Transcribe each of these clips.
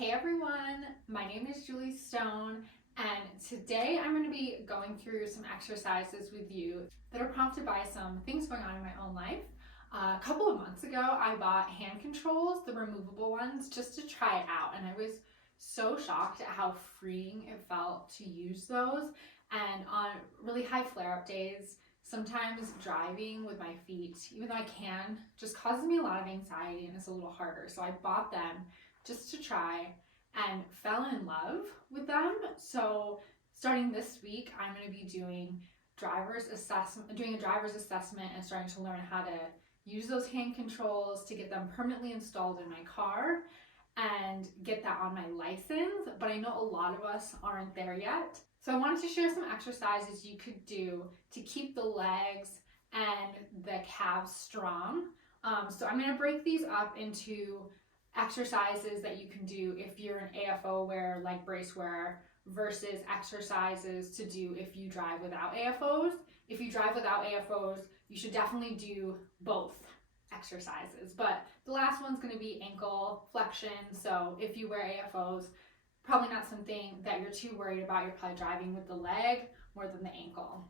Hey everyone, my name is Julie Stone, and today I'm going to be going through some exercises with you that are prompted by some things going on in my own life. A couple of months ago, I bought hand controls, the removable ones, just to try it out, and I was so shocked at how freeing it felt to use those. And on really high flare-up days, sometimes driving with my feet, even though I can, just causes me a lot of anxiety and it's a little harder. So I bought them just to try and fell in love with them. So starting this week, I'm going to be doing a driver's assessment and starting to learn how to use those hand controls to get them permanently installed in my car and get that on my license. But I know a lot of us aren't there yet. So I wanted to share some exercises you could do to keep the legs and the calves strong. So I'm going to break these up into exercises that you can do if you're an AFO wearer, leg brace wearer, versus exercises to do if you drive without AFOs. If you drive without AFOs, you should definitely do both exercises. But the last one's going to be ankle flexion. So if you wear AFOs, probably not something that you're too worried about. You're probably driving with the leg more than the ankle.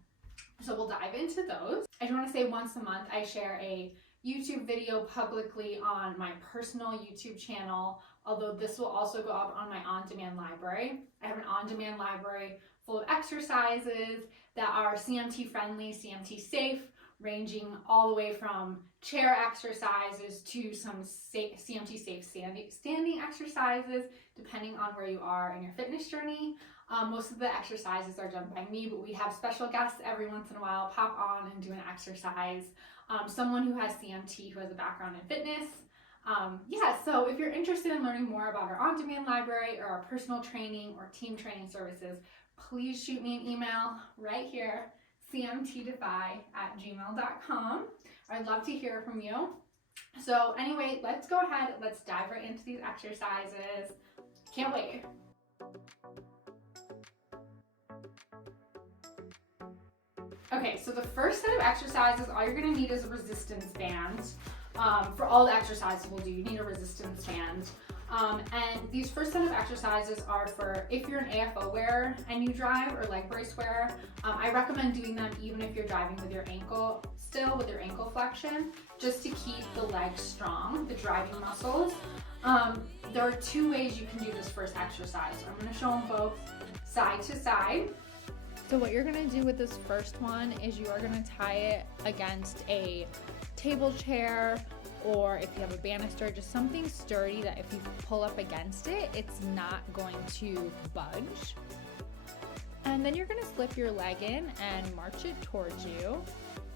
So we'll dive into those. I just want to say once a month I share a YouTube video publicly on my personal YouTube channel, although this will also go up on my on-demand library. I have an on-demand library full of exercises that are CMT friendly, CMT safe, ranging all the way from chair exercises to some CMT safe standing exercises, depending on where you are in your fitness journey. Most of the exercises are done by me, but we have special guests every once in a while pop on and do an exercise. Someone who has CMT, who has a background in fitness. So if you're interested in learning more about our on-demand library or our personal training or team training services, please shoot me an email right here, cmtdefy@gmail.com. I'd love to hear from you. So anyway, let's go ahead. Let's dive right into these exercises. Can't wait. Okay, so the first set of exercises, all you're going to need is a resistance band. For all the exercises we'll do, you need a resistance band. And these first set of exercises are for if you're an AFO wearer and you drive, or leg brace wearer. I recommend doing them even if you're driving with your ankle, still with your ankle flexion, just to keep the legs strong, the driving muscles. There are two ways you can do this first exercise. So I'm going to show them both side to side. So what you're going to do with this first one is you are going to tie it against a table chair, or if you have a banister, just something sturdy that if you pull up against it, it's not going to budge. And then you're going to slip your leg in and march it towards you.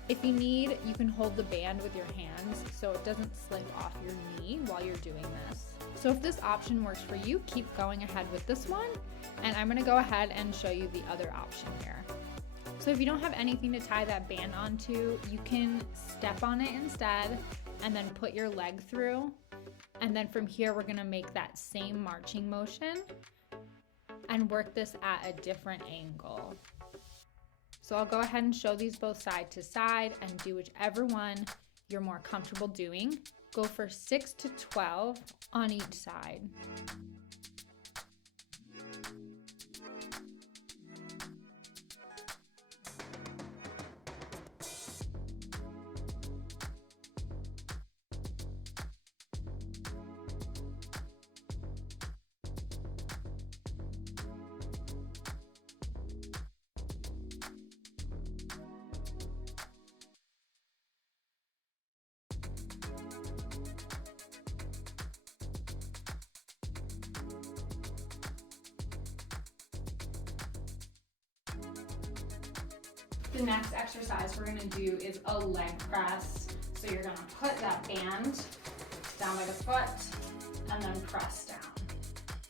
If you need, you can hold the band with your hands so it doesn't slip off your knee while you're doing this. So if this option works for you, keep going ahead with this one. And I'm going to go ahead and show you the other option here. So if you don't have anything to tie that band onto, you can step on it instead and then put your leg through. And then from here, we're going to make that same marching motion and work this at a different angle. So I'll go ahead and show these both side to side and do whichever one you're more comfortable doing. Go for 6 to 12 on each side. The next exercise we're going to do is a leg press. So you're going to put that band down by the foot and then press down.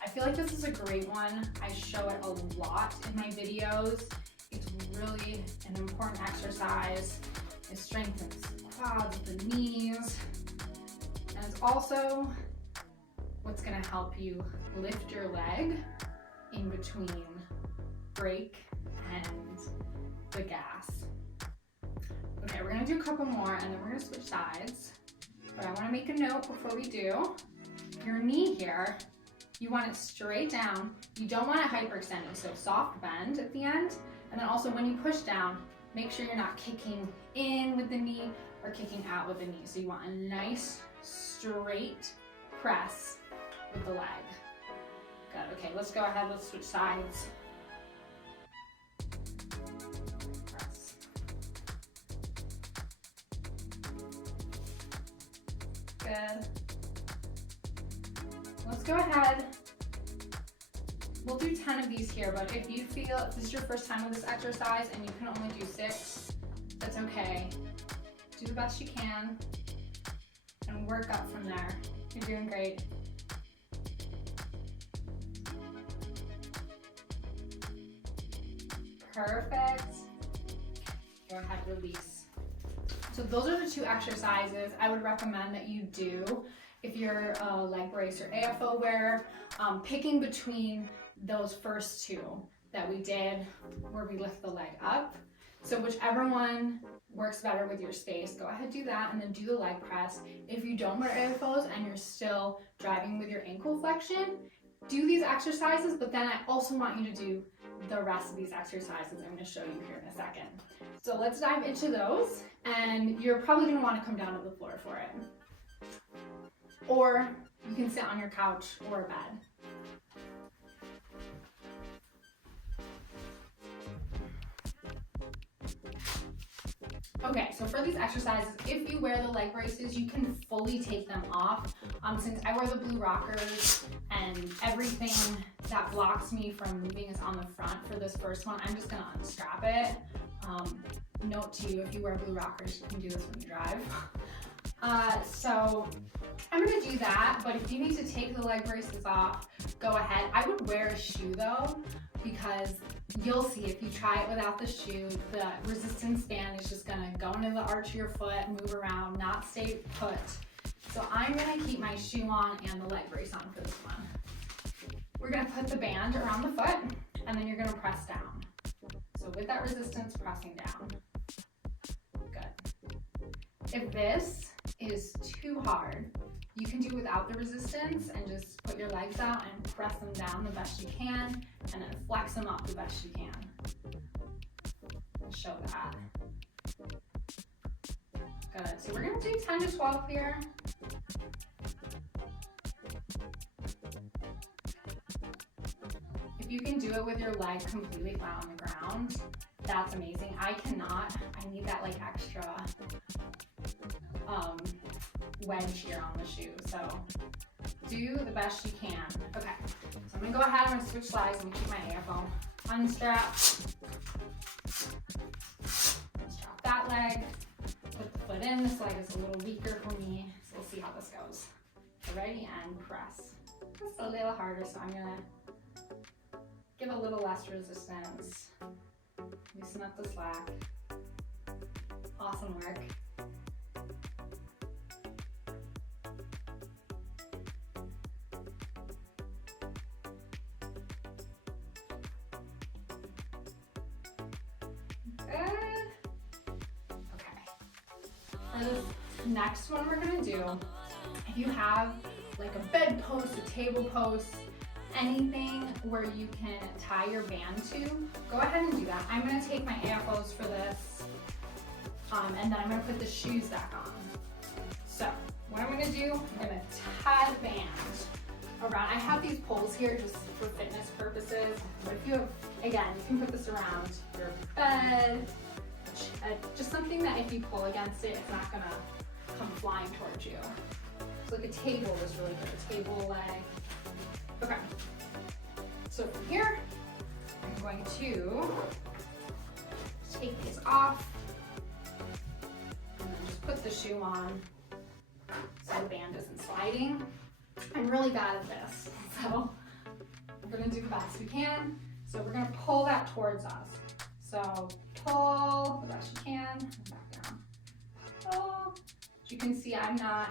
I feel like this is a great one. I show it a lot in my videos. It's really an important exercise. It strengthens the quads, the knees, and it's also what's going to help you lift your leg in between brake and the gas. Okay, we're gonna do a couple more and then we're gonna switch sides. But I wanna make a note before we do. Your knee here you want it straight down. You don't want it hyperextended, so soft bend at the end. And then also when you push down, make sure you're not kicking in with the knee or kicking out with the knee. So you want a nice straight press with the leg. Good, okay, let's go ahead, let's switch sides. Press. Good. Let's go ahead. We'll do 10 of these here, but if you feel, if this is your first time with this exercise and you can only do 6, that's okay. Do the best you can and work up from there. You're doing great. Perfect. Go ahead, release. So those are the 2 exercises I would recommend that you do if you're a leg brace or AFO wearer. Picking between those first 2 that we did where we lift the leg up. So whichever one works better with your space, go ahead, do that, and then do the leg press. If you don't wear AFOs and you're still driving with your ankle flexion, do these exercises, but then I also want you to do the rest of these exercises I'm going to show you here in a second. So let's dive into those, and you're probably going to want to come down to the floor for it. Or you can sit on your couch or a bed. Okay, so for these exercises, if you wear the leg braces, you can fully take them off. Since I wear the blue rockers and everything that blocks me from moving is on the front for this first one, I'm just gonna unstrap it. Note too, if you wear blue rockers, you can do this when you drive. So I'm gonna do that, but if you need to take the leg braces off, go ahead. I would wear a shoe though, because you'll see if you try it without the shoe, the resistance band is just gonna go into the arch of your foot, move around, not stay put. So I'm gonna keep my shoe on and the leg brace on for this one. We're gonna put the band around the foot and then you're gonna press down. So with that resistance, pressing down. Good. If this is too hard, you can do without the resistance and just put your legs out and press them down the best you can and then flex them up the best you can. I'll show that. Good, so we're gonna do 10 to 12 here. If you can do it with your leg completely flat on the ground, that's amazing. I cannot, I need that like extra wedge here on the shoe. So do the best you can. Okay, so I'm gonna go ahead, I'm gonna switch sides and keep my AFO. Unstrap. Unstrap that leg. Put the foot in. This leg is a little weaker for me, so we'll see how this goes. Ready and press. Just a little harder, so I'm gonna give a little less resistance. Loosen up the slack. Awesome work. For this next one we're gonna do, if you have like a bed post, a table post, anything where you can tie your band to, go ahead and do that. I'm gonna take my AFOs for this, and then I'm gonna put the shoes back on. So what I'm gonna do, I'm gonna tie the band around. I have these poles here just for fitness purposes, but if you have, again, you can put this around your bed, just something that if you pull against it, it's not gonna come flying towards you. So like a table is really good, a table leg. Okay, so from here, I'm going to take these off and then just put the shoe on so the band isn't sliding. I'm really bad at this, so we're gonna do the best we can. So we're gonna pull that towards us. So pull the best you can, and back down. Pull. As you can see, I'm not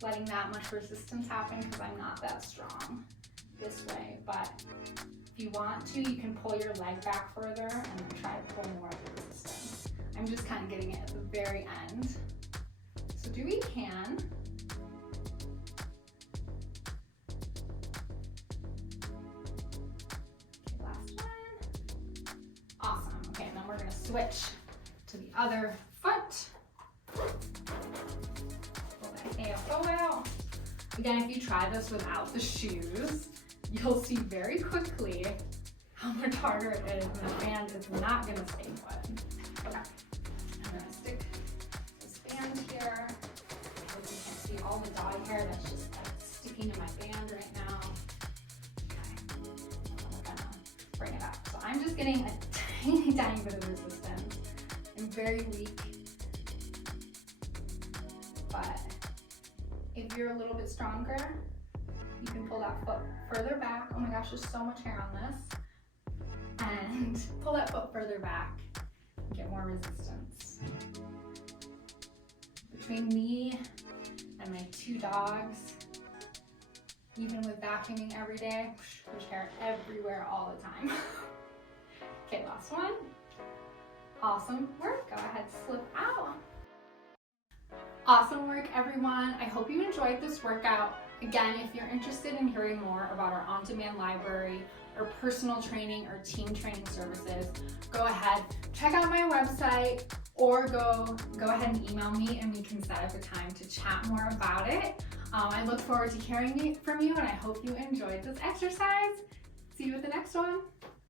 letting that much resistance happen because I'm not that strong this way, but if you want to, you can pull your leg back further and then try to pull more of the resistance. I'm just kind of getting it at the very end. So do what you can. switch to the other foot. Pull that AFO out. Again, if you try this without the shoes, you'll see very quickly how much harder it is, and the band is not gonna stay put. Okay, I'm gonna stick this band here. You can't see all the dog hair that's just like sticking to my band right now. Okay, I'm gonna bring it up. So I'm just getting a tiny, tiny bit of resistance. I'm very weak, but if you're a little bit stronger, you can pull that foot further back. Oh my gosh, there's so much hair on this. And pull that foot further back, get more resistance. Between me and my two dogs, even with vacuuming every day, there's hair everywhere all the time. Okay, last one. Awesome work. Go ahead, slip out. Awesome work, everyone. I hope you enjoyed this workout. Again, if you're interested in hearing more about our on-demand library or personal training or team training services, go ahead, check out my website, or go ahead and email me and we can set up a time to chat more about it. I look forward to hearing from you, and I hope you enjoyed this exercise. See you at the next one.